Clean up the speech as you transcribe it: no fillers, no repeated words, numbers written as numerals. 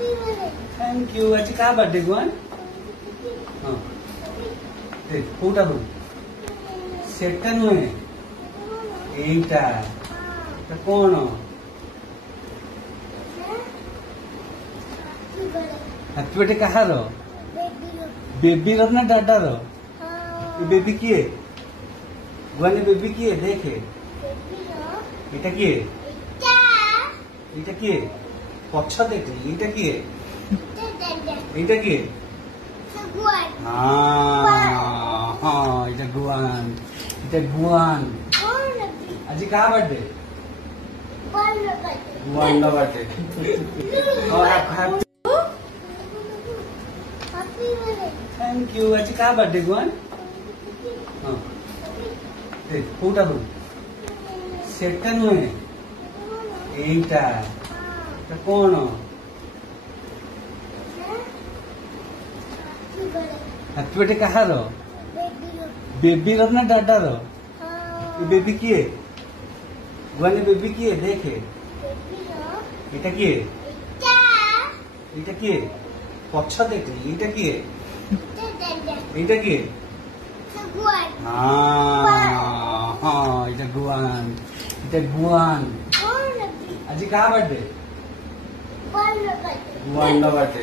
thank you आज क्या birthday Guan हाँ कोटा हो सेटा नुहे एटा कौन हैप्पी बर्थडे कहार बेबी ना डाडा बेबी किए गुआने बेबी किए देखे এটা কি এটা কি পছ দেখি এটা কি এটা কি এটা গুয়ান এটা গুয়ান আজি কা বার্থডে গুয়ান না বার্থডে থ্যাংক ইউ আজি কা বার্থডে গুয়ান হ্যাঁ কোটা হল সেটা নুহে এইটা কौन हैप्पी बर्थडे कहार बेबी ना डाडा बेबी किए गुआने बेबी किए देखे এটা কি এটা কি পছ দেখি এটা কি এটা কি এটা গুয়ান এটা গুয়ান আজি কা বার্থডে গুয়ান না বার্থডে